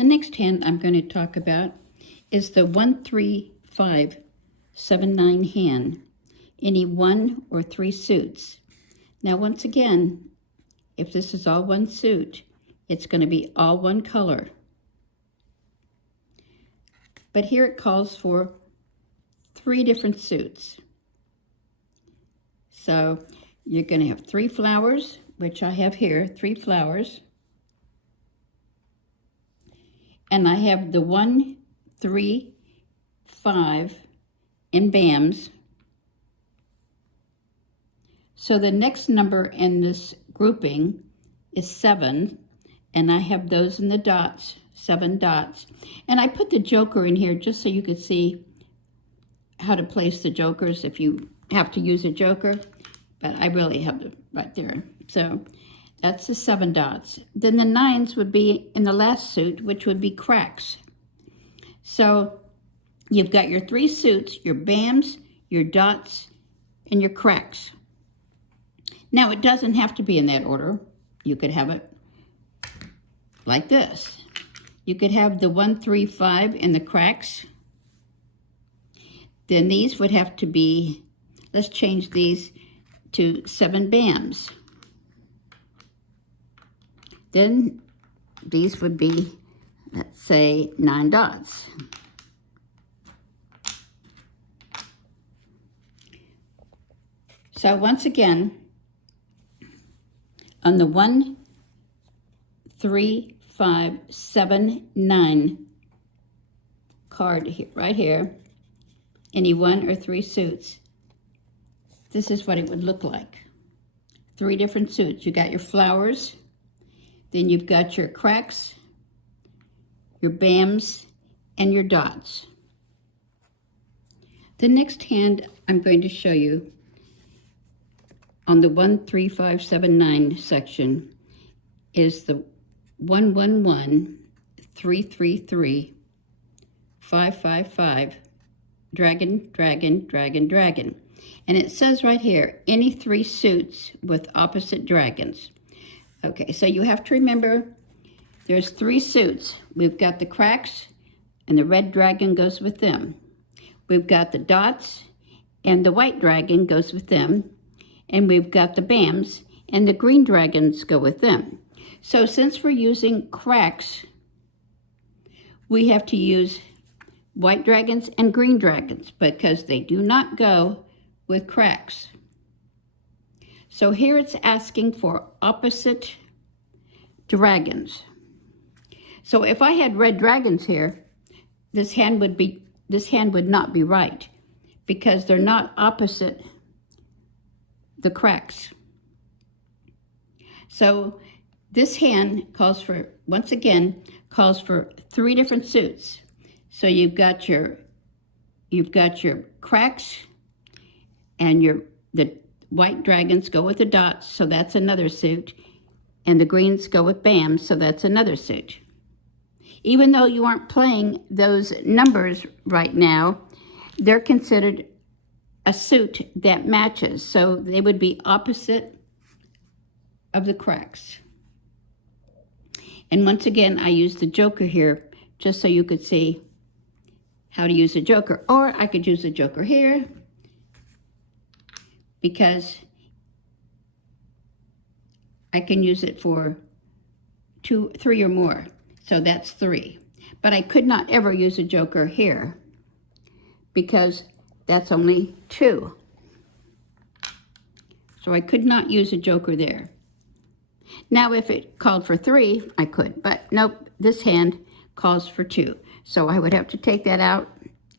The next hand I'm going to talk about is the 1-3-5-7-9 hand, any 1 or 3 suits. Now once again, if this is all one suit, it's going to be all one color. But here it calls for 3 different suits. So you're going to have 3 flowers, which I have here, 3 flowers. And I have the 1, 3, 5 in BAMs. So the next number in this grouping is 7, and I have those in the dots, 7 dots. And I put the joker in here just so you could see how to place the jokers if you have to use a joker, but I really have it right there. So that's the 7 dots. Then the 9s would be in the last suit, which would be cracks. So you've got your 3 suits, your BAMs, your dots, and your cracks. Now it doesn't have to be in that order. You could have it like this. You could have the 1, 3, 5 in the cracks. Then these would have to be, let's change these to 7 BAMs. Then these would be, let's say, 9 dots. So once again, on the 1, 3, 5, 7, 9 card here, right here, any 1 or 3 suits, this is what it would look like. 3 different suits. You got your flowers, then you've got your cracks, your BAMs, and your dots. The next hand I'm going to show you on the 1, 3, 5, 7, 9 section is the 1, 1, 1, 3, 3, 3, 5, 5, 5, dragon, dragon, dragon, dragon. And it says right here, any 3 suits with opposite dragons. Okay, so you have to remember there's 3 suits. We've got the cracks, and the red dragon goes with them. We've got the dots, and the white dragon goes with them. And we've got the BAMs, and the green dragons go with them. So since we're using cracks, we have to use white dragons and green dragons because they do not go with cracks. So here it's asking for opposite dragons. So if I had red dragons here, this hand would not be right because they're not opposite the cracks. So this hand calls for, once again, calls for 3 different suits. So you've got your cracks, and the white dragons go with the dots, so that's another suit, and the greens go with BAMs, so that's another suit. Even though you aren't playing those numbers right now, they're considered a suit that matches, so they would be opposite of the cracks. And once again, I use the joker here just so you could see how to use a joker, or I could use a joker here because I can use it for 2, 3 or more, so that's 3. But I could not ever use a joker here because that's only 2. So I could not use a joker there. Now if it called for 3, I could, but nope, this hand calls for 2. So I would have to take that out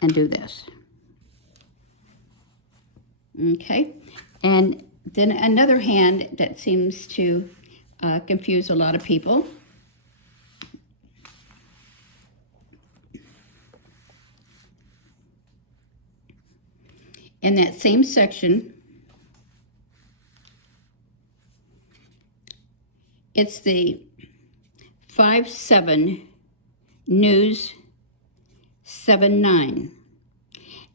and do this. Okay, and then another hand that seems to confuse a lot of people. In that same section, it's the 5-7 News 7-9.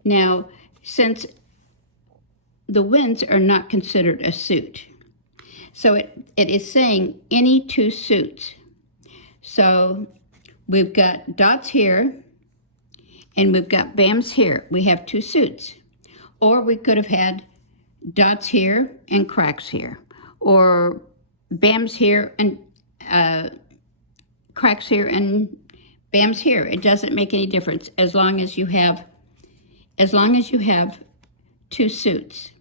Now, since the winds are not considered a suit, so it is saying any 2 suits. So we've got dots here, and we've got bams here. We have two suits. Or we could have had dots here and cracks here, or bams here and cracks here and bams here. It doesn't make any difference as long as you have two suits.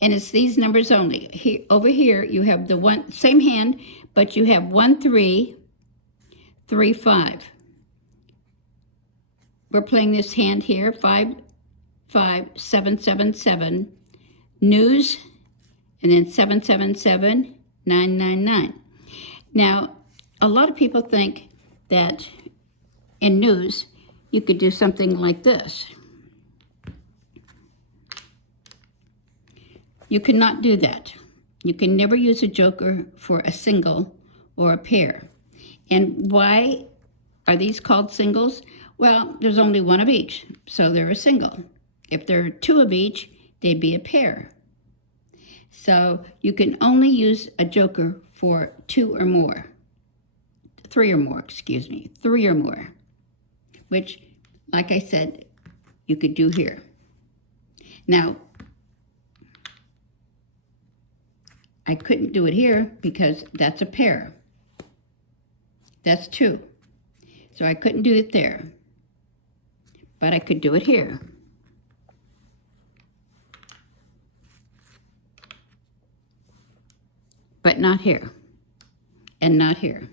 And it's these numbers only. Here, over here you have the one same hand, but you have 1 3 3 5. We're playing this hand here, 5 5 7 7 7, news, and then 7 7 7 9 9 9. Now, a lot of people think that in news you could do something like this. You cannot do that. You can never use a joker for a single or a pair. And why are these called singles? Well, there's only one of each, so they're a single. If there are two of each, they'd be a pair. So you can only use a joker for three or more, which, like I said, you could do here. Now, I couldn't do it here because that's a pair. That's two. So I couldn't do it there. But I could do it here. But not here. And not here.